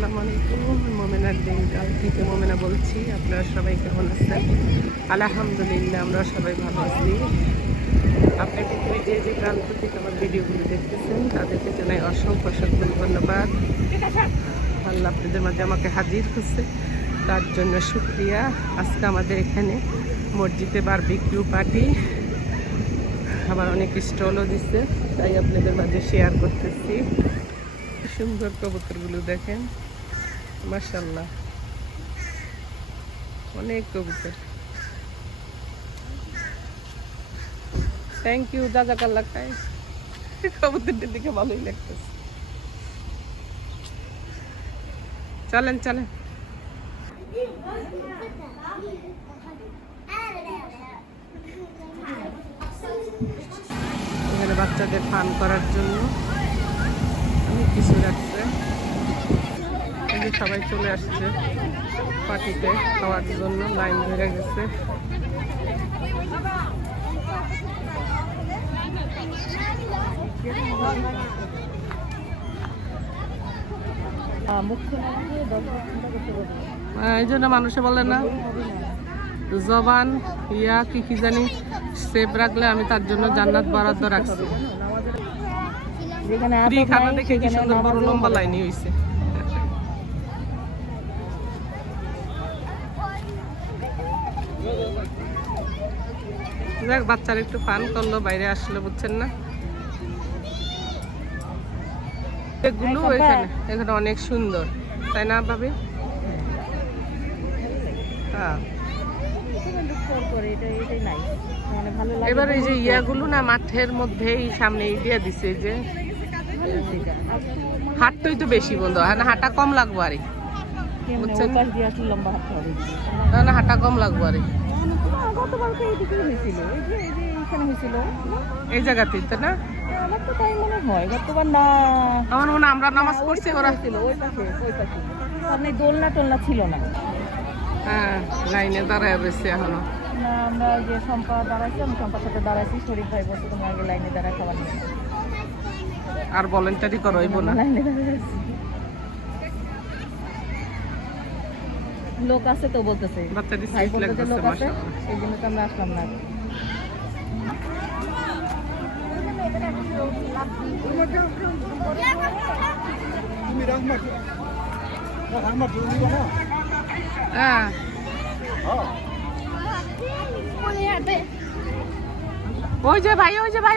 আসসালামু আলাইকুম মোমেনার দিনকাল থেকে মোমেনা বলছি, আপনারা সবাই কেমন আছেন? আলহামদুলিল্লাহ, আমরা সবাই ভালো আছি। আপনি পৃথিবীর যে যে প্রান্ত থেকে আমার ভিডিওগুলো দেখতেছেন, তাদেরকে জানাই অসংখ্য অসংখ্য ধন্যবাদ। আল্লাহ আপনাদের মাঝে আমাকে হাজির করছে। তার জন্য শুক্রিয়া। আজকে আমাদের এখানে মসজিদে বারবিকিউ পার্টি আবার অনেক স্টলও দিচ্ছে তাই আপনাদের মাঝে শেয়ার করতেছি। সুন্দর কবুতরগুলো দেখেন। মাশাল্লাহ অনেক কবুতর। থ্যাংক ইউ দাদা কাল্লা খাই কবুতরটা দেখে ভালোই লাগতেছে। চলেন চলেন। এখানে বাচ্চাদের ফান করার জন্য অনেক কিছু এই যে সবাই চলে আসছে পার্টিতে খাওয়ার জন্য লাইন ধরে গেছে। এই জন্য মানুষে বলে না জবান ইয়া কি কি জানি সেভ রাখলে আমি তার জন্য জান্নাত বরাদ্দ রাখছি। খানা দেখে কি সুন্দর বড় লম্বা লাইনই হয়েছে যাক বাচ্চারা একটু ফান করল বাইরে আসলো বুঝছেন না? এগুলো এখানে এখানে অনেক সুন্দর। তাই না ভাবি? হ্যাঁ। এবার এই যে। ইয়াগুলো না মাঠের মধ্যেই সামনে দিয়ে দিছে যে। হাটটাই তো বেশি বন্ধ হ্যাঁ হাঁটা কম লাগবো আরে। বুঝছেন? না হাঁটা কম লাগবো আরে। গতকালকে এইদিকে হয়েছিল। এই যে- এই যে এইখানে হয়েছিল। এই জায়গাতেই তো না আমার তো তাই মনে হয়। গতবার না আমার মনে আমরা নামাজ ওই পড়ছি ওরা হয়েছিল, ওই পাশে, ওই পাশে। সামনে দোলনা টোলনা ছিল না হ্যাঁ লাইনে দাঁড়ায় রয়েছে এখনও না আমরা ওই যে শম্পা দাঁড়াইছি আমি শম্পার সাথে দাঁড়াইছি শরীফ ভাই বলছে তুমি আগে লাইনে দাঁড়ায় খাবার। আর ভলেন্টারি না লাইনে দাঁড়াইছি। লোক আছে তো বলতেছে। ভাই লোক আছে মাশাআল্লাহ। এই জন্য তো আমরা আসলাম না। হ্যাঁ। ওই যে ভাই ওই যে ভাই।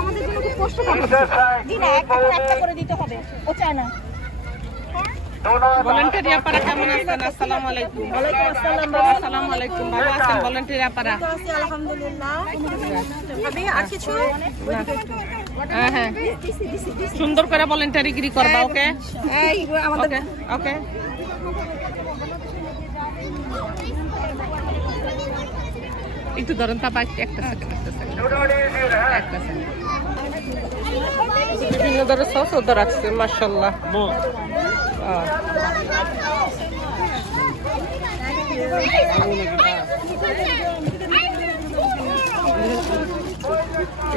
আমাদের জন্য খুব কষ্ট একটা একটা করে দিতে হবে। ও চায় না। কেমন আছেন? আসসালামু আলাইকুম। ওয়ালাইকুম আসসালাম। আসসালামু আলাইকুম। ভালো আছেন ভলেন্টারি আপারা আলহামদুলিল্লাহ। আর কিছু? হ্যাঁ হ্যাঁ। সুন্দর করে ভলেন্টারি গিরি করবা ওকে ওকে ওকে একটু ধরেন তা বাইক একটা সেকেন্ড একটা সেকেন্ড একটা সেকেন্ড বিভিন্ন ধরনের সস রাখছে মার্শাল্লাহ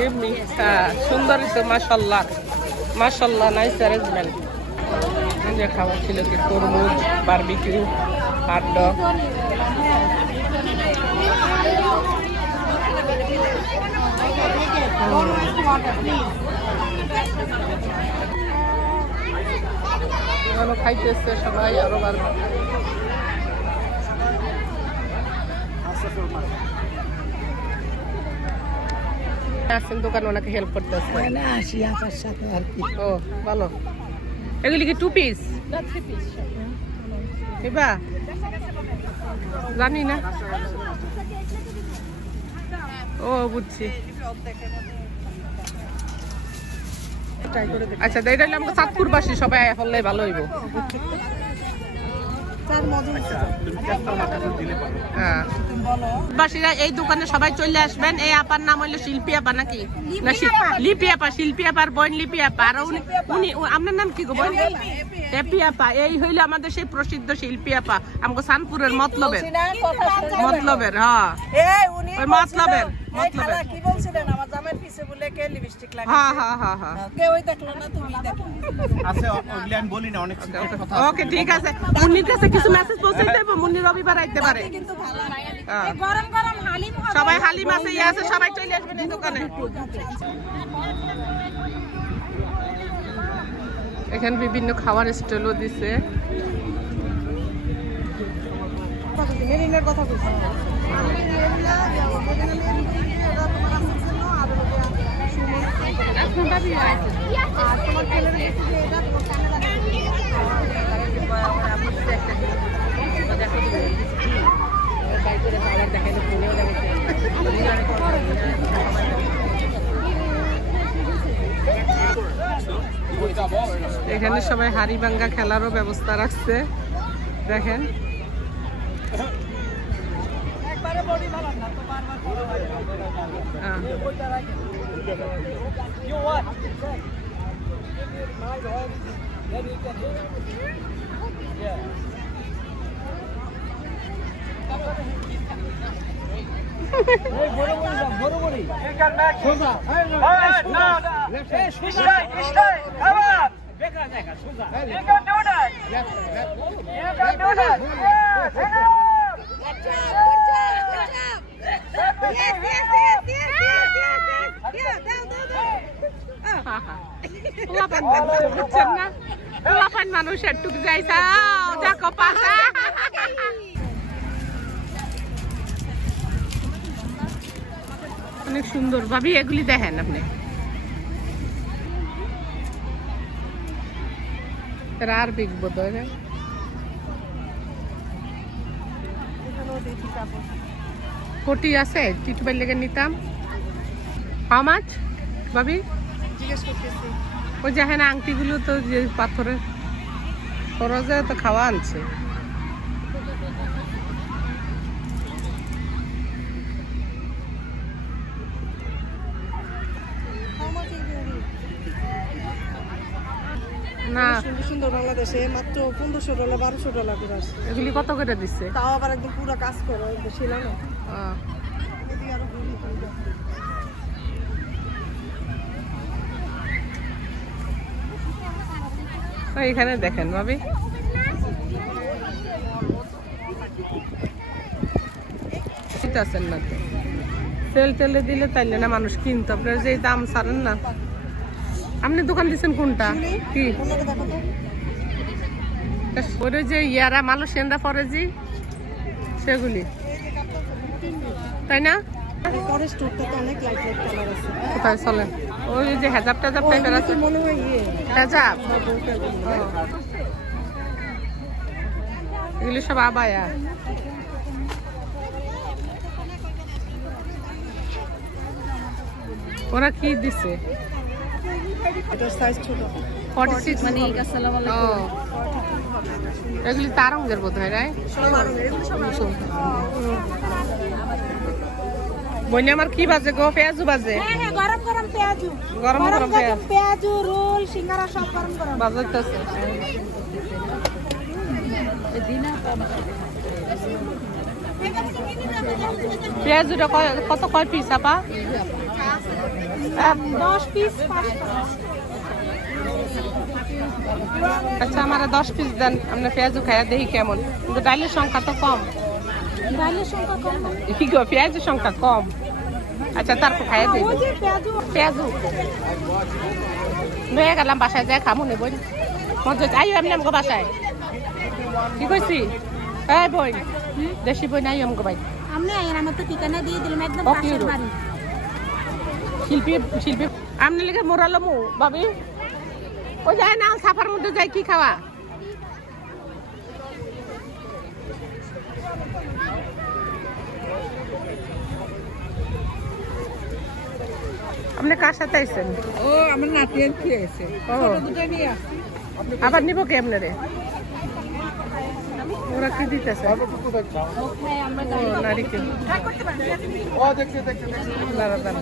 এমনি হ্যাঁ সুন্দর তো মার্শাল্লাহ মার্শাল্লাহ নাইস অ্যারেঞ্জমেন্ট যে খাবার ছিল কি তরমুজ বারবিকিউ হট ডগ খাইতেছে সবাই, আরও বারবার আসছেন দোকানে ওনাকে হেল্প করতেছে আসি আপার সাথে আর কি। ও ভালো। এগুলি কি টু পিস এবা জানি না। ও বুঝছি। আচ্ছা তাহলে আমরা চাঁদপুরবাসী সবাই হলে ভালো হইব। হ্যাঁ বাসীরা এই দোকানে সবাই চলে আসবেন। এই আপার নাম হইল শিল্পী আপা নাকি? লিপি আপা। শিল্পী আপার বোন লিপি আপা। আর উনি উনি আপনার নাম কি গো বোন? হ্যাপি আপা এই হইল আমাদের সেই প্রসিদ্ধ শিল্পী আপা। আমাকে সানপুরের মতলবের। মতলবের হ্যাঁ। ওই মতলবের কি বলছিলেন? আমার জামাইয়ের পিছে বলে কে লিপস্টিক লাগে। হ্যাঁ হ্যাঁ হ্যাঁ হ্যাঁ। কে ওই দেখল না তুমি দেখো। আছে ওগুলি আমি বলি না অনেক কথা ওকে ঠিক আছে। মুন্নির কাছে কিছু মেসেজ পৌঁছে দেবো মুন্নি রবিবার আইতে পারে। কিন্তু ভালো হ্যাঁ। গরম গরম হালিম সবাই হালিম আছে ইয়ে আছে সবাই চলে আসবেন এই দোকানে। এখানে বিভিন্ন খাবার স্টলও দিছে। মেরিনের কথা বলছি। এখানে সবাই হাড়ি ভাঙ্গা খেলারও ব্যবস্থা রাখছে। দেখেন। একবারে বডি ভালো না তো বারবার বড় হয় আহ, পোলাপান মানুষ বুঝছেন না দেখো অনেক সুন্দর ভাবি এগুলি দেখেন আপনি আর বিগ বোধ হয় কোটি আছে টিটুবার লেগে নিতাম। হাউ মাছ ভাবি? ওই যে হ্যাঁ আংটিগুলো তো যে পাথরের খরচে তো খাওয়া আনছে। না। সুন্দর সুন্দর বাংলাদেশে মাত্র পনেরোশো ডলার বারোশো ডলার করে আসে এগুলি কত করে দিচ্ছে? তাও আবার একদম পুরো কাজ করো বেশি না। আহ, এদিকে আরও ঘুরি তো এখানে দেখেন ভাবি। আছেন না তো। তেল টেলে দিলে তাইলে না মানুষ কিনতো। আপনার যে দাম ছাড়েন না। আপনি দোকান দিচ্ছেন কোনটা? কি? ওরে যে ইয়ারা মালয়েশিয়ানরা পরে যে সেগুলি। তাই না? কোথায়? চলেন। ওই যে হেজাব টেজাব ও, টাইপের আছে। তো ইয়ে? হেজাব? এগুলো। এগুলি সব আবায়া। ওরা কি দিছে? এটার সাইজ ছোট। ফর্টি সিক্স মানে এগুলি তারঙ্গের বোধ হয় রাই বইনে আমার কি বাজে গো? পেঁয়াজু বাজে। হ্যাঁ হ্যাঁ গরম গরম পেঁয়াজু। গরম গরম পেঁয়াজু। রোল সিঙ্গারা সব গরম গরম। পেঁয়াজুটা কয় কত কয় পিস আপা? দশ পিস আচ্ছা আমার দশ পিস দেন আপনার পেঁয়াজু খাইয়া দেখি কেমন। কিন্তু ডালের সংখ্যা তো কম। ডালের সংখ্যা কম। কি গো পেঁয়াজের সংখ্যা কম? আচ্ছা তারপর খাইয়া দিই ওই যে পেঁয়াজু পেঁয়াজু গেলাম বাসায় যাই খামু বই মজা আইও এমনি আমাকে বাসায়। কি কইছি? এই বই দেশি বই নাই আমাকে ভাই আপনি আইন আমার তো ঠিকানা দিয়ে দিলাম একদম পাশের বাড়ি। শিল্পী শিল্পী। আমনি লিখে মোরালো মু ভাবি। ওই যায় না সাফার মধ্যে যাই কি খাওয়া? আপনি কার সাথে আইছেন? ও আমার নাতি আর কি আছে ও দুটো নিয়ে আবার নিব কে আপনারে? ওরা কি দিতেছে? ও নারিকেল দাঁড়া দাঁড়া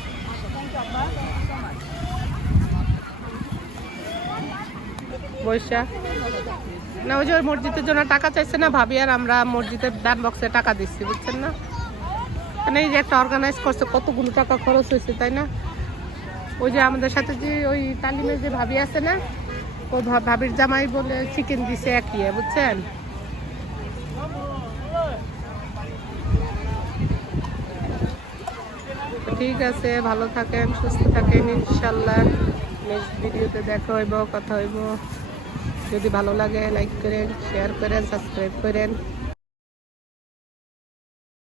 বৈশা। না, ওই যে মসজিদের জন্য টাকা চাইছে না ভাবি, আর আমরা মসজিদের দান বক্সে টাকা দিচ্ছি, বুঝছেন না? মানে এই যে একটা অর্গানাইজ করছে, কতগুলো টাকা খরচ হয়েছে, তাই না? ওই যে আমাদের সাথে যে ওই তালিমের যে ভাবি আছে না ওই ভাবির জামাই বলে চিকেন দিছে একই, বুঝছেন? ঠিক আছে, ভালো থাকেন, সুস্থ থাকেন ইনশাল্লাহ নেক্সট ভিডিওতে দেখা হইব, কথা হইব। যদি ভালো লাগে লাইক করেন শেয়ার করেন সাবস্ক্রাইব করেন।